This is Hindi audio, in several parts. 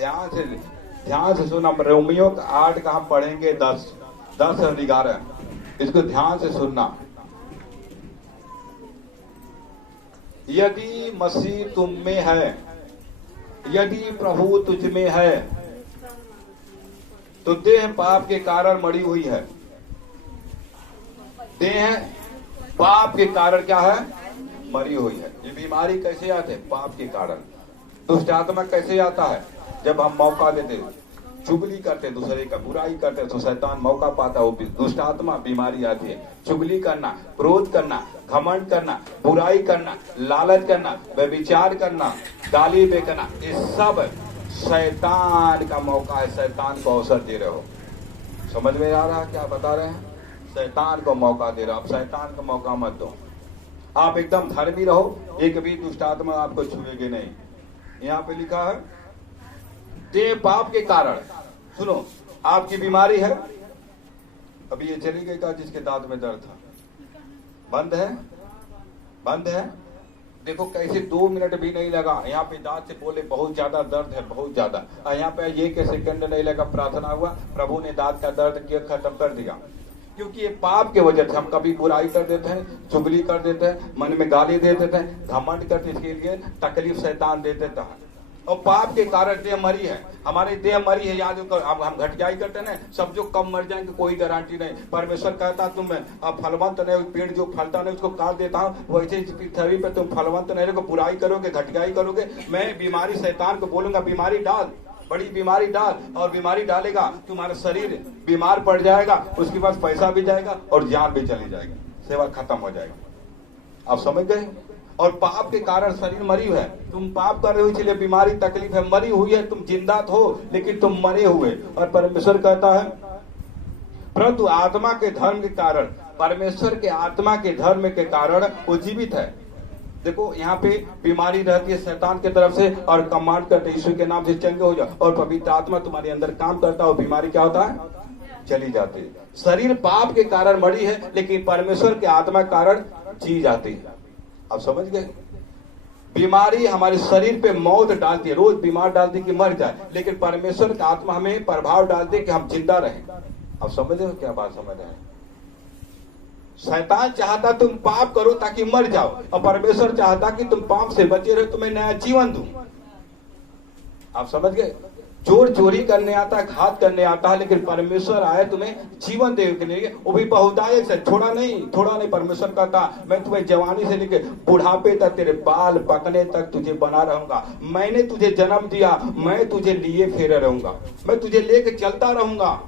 ध्यान से सुनना। रोमियो 8 का हम पढ़ेंगे 10 और 11, इसको ध्यान से सुनना। यदि मसीह तुम में है, यदि प्रभु तुझ में है, तो देह पाप के कारण मरी हुई है। देह पाप के कारण क्या है? मरी हुई है। ये बीमारी कैसे आते हैं? पाप के कारण। दुष्ट आत्मा कैसे आता है? जब हम मौका देते, चुगली करते, दूसरे का बुराई करते, तो शैतान मौका पाता, वो दुष्ट आत्मा बीमारी आती है। चुगली करना, क्रोध करना, घमंड करना, बुराई करना, लालच करना, व्यभिचार करना, गाली बेचना, ये सब शैतान का मौका है। शैतान को अवसर दे रहे हो। समझ में आ रहा है क्या बता रहे हैं? शैतान को मौका दे रहे हो। आप शैतान को मौका मत दो। आप एकदम धर्मी रहो, एक भी दुष्ट आत्मा आपको छुएगी नहीं। यहाँ पे लिखा है देह पाप के कारण। सुनो, आपकी बीमारी है, अभी ये चली गई था जिसके दांत में दर्द था, बंद है, बंद है। देखो कैसे 2 मिनट भी नहीं लगा, यहाँ पे दांत से बोले बहुत ज्यादा दर्द है, बहुत ज्यादा। यहाँ पे ये के सेकंड नहीं लगा, प्रार्थना हुआ, प्रभु ने दांत का दर्द किया, खत्म कर दिया। क्योंकि ये पाप के वजह से हम कभी बुराई कर देते हैं, चुगली कर देते हैं, मन में गाली दे देते हैं, घमंड करते, इसके लिए तकलीफ शैतान दे देता है। और पाप के कारण देह मरी है, हमारी देह मरी है। याद कर, अब हम घटियाई करते हैं, सब जो कम मर जाएंगे कोई गारंटी नहीं। परमेश्वर कहता तुम फलवंत नहीं, पेड़ जो फलता नहीं उसको काट देता हूँ, वैसे पृथ्वी पे तुम फलवंत नहीं रहोगे, बुराई करोगे, घटियाई करोगे। मैं बीमारी शैतान को बोलूंगा बीमारी डाल, बड़ी बीमारी डाल, और बीमारी डालेगा तुम्हारा शरीर बीमार पड़ जाएगा, उसके बाद पैसा भी जाएगा और जान भी चली जाएगी, सेवा खत्म हो जाएगी। आप समझ गए? और पाप के कारण शरीर मरी है। तुम पाप कर रहे हो इसलिए बीमारी तकलीफ है, मरी हुई है। तुम जिंदा तो हो लेकिन तुम मरे हुए। और परमेश्वर कहता है परंतु आत्मा के धर्म के कारण, परमेश्वर के आत्मा के धर्म के कारण वो जीवित है। देखो यहाँ पे बीमारी रहती है शैतान की तरफ से, और कमांड करते यीशु के नाम से चंगे हो जाओ, और पवित्र आत्मा तुम्हारे अंदर काम करता है, बीमारी क्या होता है? चली जाती है। शरीर पाप के कारण मरी है, लेकिन परमेश्वर के आत्मा के कारण जी जाती है। आप समझ गए? बीमारी हमारे शरीर पे मौत डालती है, रोज बीमार डालती है कि मर जाए, लेकिन परमेश्वर का आत्मा हमें प्रभाव डालती है कि हम जिंदा रहें। आप समझ रहे हो क्या बात समझ रहे हैं? शैतान चाहता तुम पाप करो ताकि मर जाओ, और परमेश्वर चाहता कि तुम पाप से बचे रहो, तुम्हें नया जीवन दूं। आप समझ गए? चोर चोरी करने आता है, घात करने आता है, लेकिन परमेश्वर आए तुम्हें जीवन देने के लिए, वो भी बहुतायत से, थोड़ा नहीं। परमेश्वर कहता मैं तुम्हें जवानी से लेकर बुढ़ापे तक, तेरे बाल पकने तक तुझे बना रहूंगा। मैंने तुझे जन्म दिया, मैं तुझे लिए फेरे रहूंगा, मैं तुझे लेके चलता रहूंगा।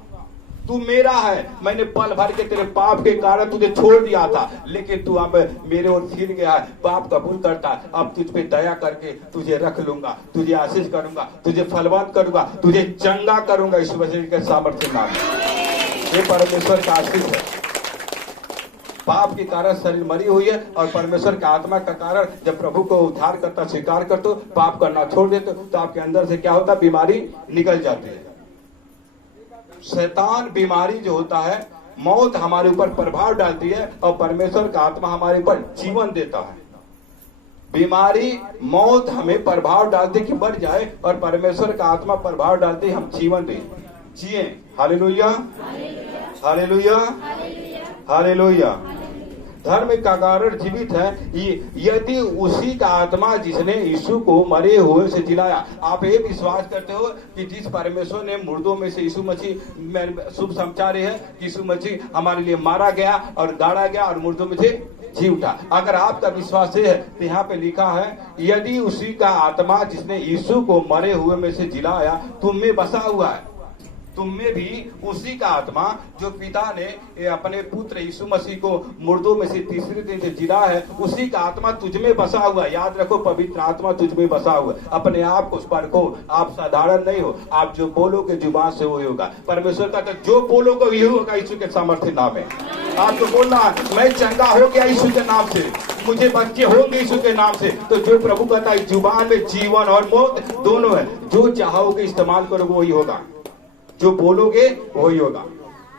तू मेरा है। मैंने पल भर के तेरे पाप के कारण तुझे छोड़ दिया था, लेकिन तू अब मेरे ओर फिर गया है, पाप कबूल करता है। अब तुझ पे दया करके तुझे रख लूंगा, तुझे आशीष करूंगा, तुझे फलवंत करूंगा, तुझे चंगा करूंगा इस मसीह के सामर्थ्य नाम में। ये परमेश्वर का आशीष है। पाप के कारण शरीर मरी हुई है, और परमेश्वर के आत्मा का कारण जब प्रभु को उद्धार करता, स्वीकार कर दो, पाप करना छोड़ देते, तो आपके अंदर से क्या होता? बीमारी निकल जाती है। शैतान बीमारी जो होता है, मौत हमारे ऊपर प्रभाव डालती है, और परमेश्वर का आत्मा हमारे ऊपर जीवन देता है। बीमारी मौत हमें प्रभाव डालती कि मर जाए, और परमेश्वर का आत्मा प्रभाव डालती हम जीवन दें, जिए। Hallelujah, hallelujah, hallelujah. धर्म का कारण जीवित है यदि उसी का आत्मा जिसने यीशु को मरे हुए से जिलाया। आप ये विश्वास करते हो कि जिस परमेश्वर ने मुर्दों में से यीशु मसीह, शुभ समाचार है कि यीशु मसीह हमारे लिए मारा गया और गाड़ा गया और मुर्दों में से जी उठा। अगर आपका विश्वास है तो यहाँ पे लिखा है यदि उसी का आत्मा जिसने यीशु को मरे हुए में से जिलाया तुम में बसा हुआ है, तुम में भी उसी का आत्मा जो पिता ने अपने पुत्र यीशु मसीह को मुर्दों में से तीसरे दिन से जिला है, उसी का आत्मा तुझ में बसा हुआ। याद रखो, पवित्र आत्मा तुझ में बसा हुआ। अपने आप को परखो, आप साधारण नहीं हो। आप जो बोलोगे जुबान से वही होगा। परमेश्वर का तो जो बोलोगे वही होगा यीशु के सामर्थ्य नाम है। आपको बोलना मैं चंगा हो गया यीशु के नाम से, मुझे बच्चे होंगे यीशु के नाम से। तो जो प्रभु कहता है जुबान में जीवन और मौत दोनों है, जो चाहोगे इस्तेमाल करोगे वही होगा, जो बोलोगे वही होगा।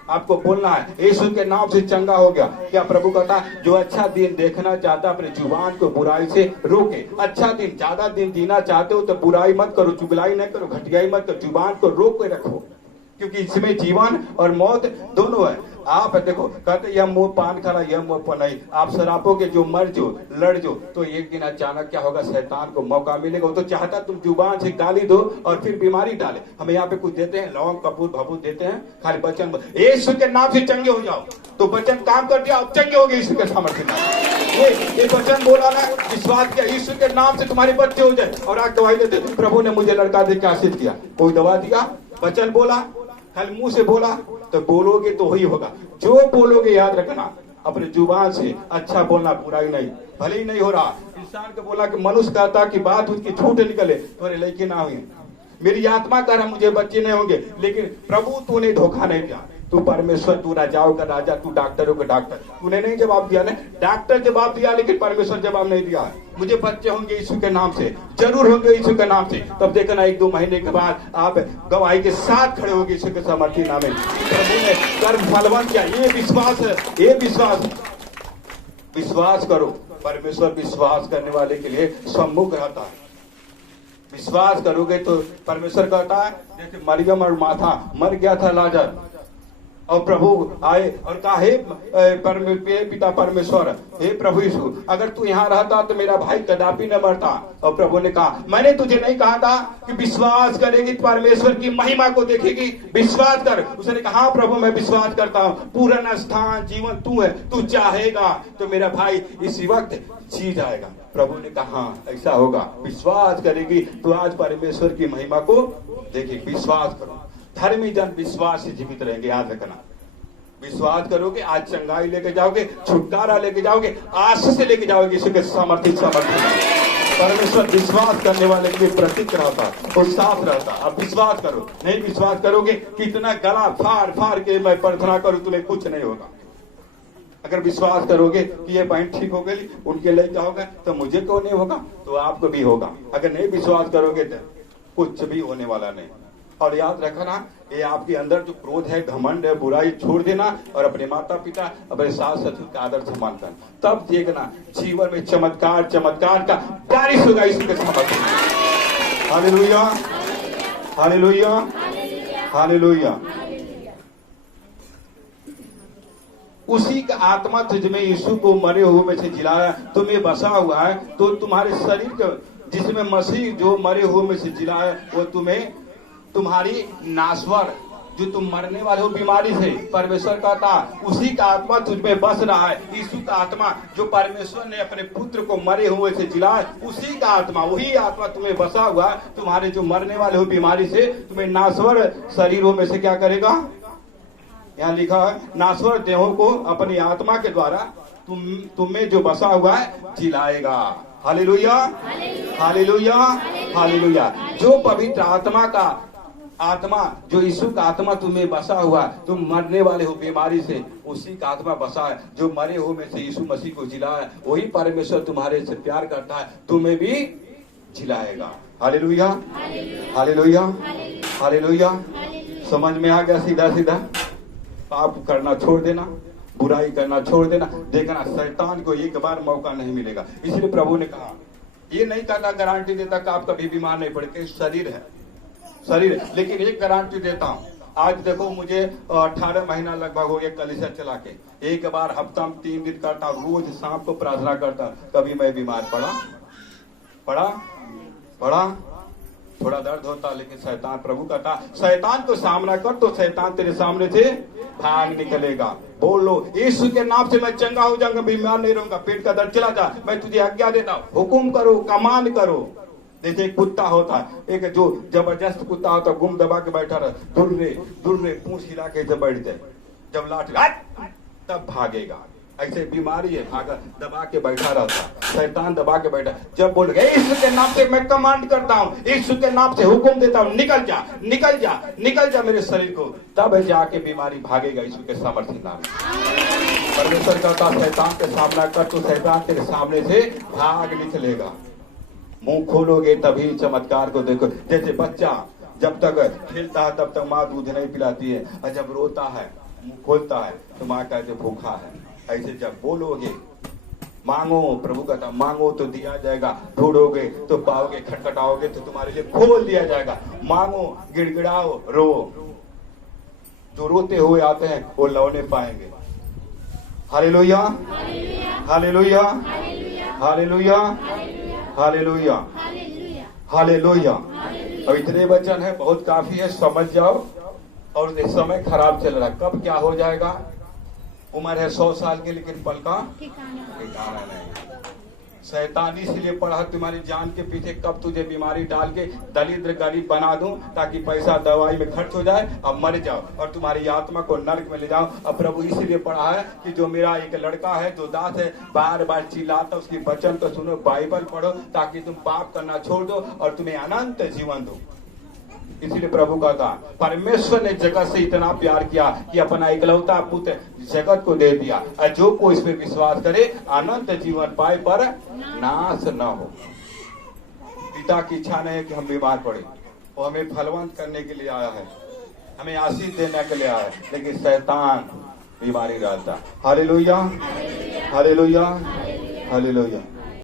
आपको बोलना है यीशु के नाम से चंगा हो गया। क्या प्रभु कहता है जो अच्छा दिन देखना चाहता अपने जुबान को बुराई से रोके। अच्छा दिन, ज्यादा दिन जीना चाहते हो तो बुराई मत करो, चुगलाई न करो, घटियाई मत करो, जुबान को रोक के रखो, क्योंकि इसमें जीवन और मौत दोनों है। आप देखो कहते यह मुंह पान खाना, यह मुंह पर नहीं। आप शराबों के जो मर जो लड़ जो, तो एक दिन अचानक क्या होगा, शैतान को मौका मिलेगा। वो तो चाहता तुम जुबान से गाली दो और फिर बीमारी डाले। हमें यहाँ पे कुछ देते हैं, लौंग कपूर भभूत देते हैं, खाली वचन यीशु के नाम से चंगे हो जाओ, तो वचन काम कर दिया, अब चंगे हो गए यीशु के सामर्थ्य नाम। ये वचन बोला ना, विश्वास किया यीशु के नाम से तुम्हारे बच्चे हो जाए, और आज दवाई देते प्रभु ने मुझे लड़का दे के आशीष किया। कोई दवा दिया, वचन बोला, खाली मुंह से बोला, तो बोलोगे तो वही होगा। जो बोलोगे याद रखना, अपने जुबान से अच्छा बोलना, बुराई नहीं। भले ही नहीं हो रहा, इंसान को बोला कि मनुष्य कहता कि बात उसकी झूठ निकले, थोड़े लड़के ना हुए, मेरी आत्मा कह रहा मुझे बच्चे नहीं होंगे, लेकिन प्रभु तूने धोखा नहीं दिया। तू परमेश्वर, तू राजाओं का राजा, तू डॉक्टरों का डॉक्टर, तूने नहीं जवाब दिया ना। डॉक्टर जवाब दिया लेकिन परमेश्वर जवाब नहीं दिया। मुझे बच्चे होंगे यीशु के नाम से, जरूर होंगे यीशु के नाम से। तब देखना 1-2 महीने के बाद आप गवाही के साथ खड़े होंगे यीशु के सामर्थ्य नाम में। प्रभु ने कर्म फलवान किया, ये विश्वास है, ये विश्वास करो। परमेश्वर विश्वास करने वाले के लिए सम्मुख रहता है। विश्वास करोगे तो परमेश्वर कहता है, जैसे मरियम और माथा मर गया था लाजर, और प्रभु आए और कहा हे पिता परमेश्वर, हे प्रभु यीशु, अगर तू यहाँ रहता तो मेरा भाई कदापि न मरता। और प्रभु ने कहा मैंने तुझे नहीं कहा था कि विश्वास करेगी परमेश्वर की महिमा को देखेगी, विश्वास कर। उसने कहा हाँ प्रभु मैं विश्वास करता हूँ, पूर्ण स्थान जीवन तू है, तू चाहेगा तो मेरा भाई इसी वक्त जी जाएगा। प्रभु ने कहा हाँ ऐसा होगा, विश्वास करेगी तो आज परमेश्वर की महिमा को देखेगी। विश्वास करो, धर्मी जन विश्वास से जीवित रहेंगे, याद रखना। विश्वास करोगे आज चंगाई लेके जाओगे, छुटकारा लेके जाओगे, आशीष से लेके जाओगे यीशु के सामर्थ्य। परमेश्वर विश्वास करने वाले के लिए प्रतीक रहता, वो साफ रहता। अब विश्वास करो, नहीं विश्वास करोगे कितना गला फाड़ फाड़ के मैं प्रार्थना करूं तुम्हें कुछ नहीं होगा। अगर विश्वास करोगे कि ये बहन ठीक हो गई, उनके ले जाओगे तो मुझे क्यों नहीं होगा, तो आपको भी होगा। अगर नहीं विश्वास करोगे तो कुछ भी होने वाला नहीं। और याद रखना, ये आपके अंदर जो क्रोध है, घमंड है, बुराई छोड़ देना और अपने माता पिता, अपने सास ससुर का आदर सम्मान करना, तब देखना जीवन में चमत्कार का बारिश होगा यीशु के सामर्थ्य में। Hallelujah, hallelujah, hallelujah. उसी का आत्मा तुझमें यीशु को मरे हुए में से जिलाया, तुम्हें बसा हुआ है, तो तुम्हारे शरीर के जिसमें मसीह जो मरे हुए में से जिलाया, वो तुम्हें तुम्हारी नाश्वर जो तुम मरने वाले हो बीमारी से, परमेश्वर कहता उसी का आत्मा तुझमें बस रहा है। यीशु का आत्मा जो परमेश्वर ने अपने पुत्र को मरे हुए से जिलाया, उसी का आत्मा, वही आत्मा तुम्हें बसा हुआ है। तुम्हारे जो मरने वाले हो बीमारी से, तुम्हें नाश्वर शरीरों में से क्या करेगा, यहाँ लिखा है नाश्वर देहों को अपनी आत्मा के द्वारा तुम्हें जो बसा हुआ है जिलाएगा। Hallelujah, hallelujah, hallelujah. जो पवित्र आत्मा का आत्मा, जो यीशु का आत्मा तुम्हें बसा हुआ, तुम मरने वाले हो बीमारी से, उसी का आत्मा बसा है जो मरे हो में से यीशु मसीह को जिलाया, वही परमेश्वर तुम्हारे से प्यार करता है, तुम्हें भी जिलाएगा। Hallelujah, hallelujah, hallelujah. समझ में आ गया? सीधा सीधा पाप करना छोड़ देना, बुराई करना छोड़ देना। देखना शैतान को एक बार मौका नहीं मिलेगा। इसलिए प्रभु ने कहा, ये नहीं कहता गारंटी देता कि आप कभी बीमार नहीं पड़ेंगे, शरीर है, लेकिन एक गारंटी देता हूँ। आज देखो मुझे 18 महीना लगभग हो गया कलीसिया चला के, एक बार हफ्ता में 3 दिन करता, रोज शाम को प्रार्थना करता, कभी मैं बीमार पड़ा थोड़ा दर्द होता, लेकिन शैतान, प्रभु कहता शैतान को सामना कर तो शैतान तेरे सामने से भाग निकलेगा। बोल लो यीशु के नाम से मैं चंगा हो जाऊंगा, बीमार नहीं रहूंगा, पेट का दर्द चला जा, मैं तुझे आज्ञा देता हूँ, हुकुम करो, कमांड करो। जैसे एक कुत्ता होता है, एक जो जबरदस्त कुत्ता होता है, गुम दबा के बैठा रहे, दुर्रे पूंछ हिला के बैठ जाए, जब लाठी तब भागेगा। ऐसे बीमारी है, भागा दबा के बैठा रहता, शैतान दबा के बैठा। जब बोल गए यीशु के नाम से मैं कमांड करता हूँ, यीशु के नाम से हुक्म देता हूँ, निकल जा, निकल जा, निकल जा मेरे शरीर को, तब जाके बीमारी भागेगा यीशु के सामर्थ्य नाम। परमेश्वर कहता शैतान के सामना कर तो शैतान तेरे सामने से भाग निकलेगा। मुंह खोलोगे तभी चमत्कार को देखो। जैसे बच्चा जब तक खेलता है तब तक माँ दूध नहीं पिलाती है, और जब रोता है मुंह खोलता है तो माँ कहते भूखा है। ऐसे जब बोलोगे, मांगो, प्रभु कहता मांगो तो दिया जाएगा, ढूंढोगे तो पाओगे, खटखटाओगे तो तुम्हारे लिए खोल दिया जाएगा। मांगो, गिड़गिड़ाओ, रो। जो रोते हुए आते हैं वो लौटे पाएंगे। Hallelujah, hallelujah, hallelujah, hallelujah, hallelujah. अब इतने वचन है, बहुत काफी है, समझ जाओ। और समय खराब चल रहा है, कब क्या हो जाएगा। उम्र है 100 साल की, लेकिन पल का ठिकाना नहीं। शैतान इसलिए पड़ा तुम्हारी जान के पीछे, कब तुझे बीमारी डाल के दरिद्र गरीब बना दूं ताकि पैसा दवाई में खर्च हो जाए, अब मर जाओ और तुम्हारी आत्मा को नरक में ले जाओ। अब प्रभु इसलिए पड़ा है कि जो मेरा एक लड़का है जो दास है, बार बार चिल्लाता, उसकी वचन को सुनो, बाइबल पढ़ो, ताकि तुम पाप करना छोड़ दो और तुम्हें अनंत जीवन दो। इसलिए प्रभु का कहा, परमेश्वर ने जगत से इतना प्यार किया कि अपना इकलौता पुत्र जगत को दे दिया, और जो कोई इस पर विश्वास करे अनंत जीवन पाए पर नाश न हो। पिता की इच्छा नहीं है कि हम बीमार पड़े, वो हमें फलवंत करने के लिए आया है, हमें आशीष देने के लिए आया है, लेकिन शैतान बीमारी डालता। Hallelujah, hallelujah, hallelujah.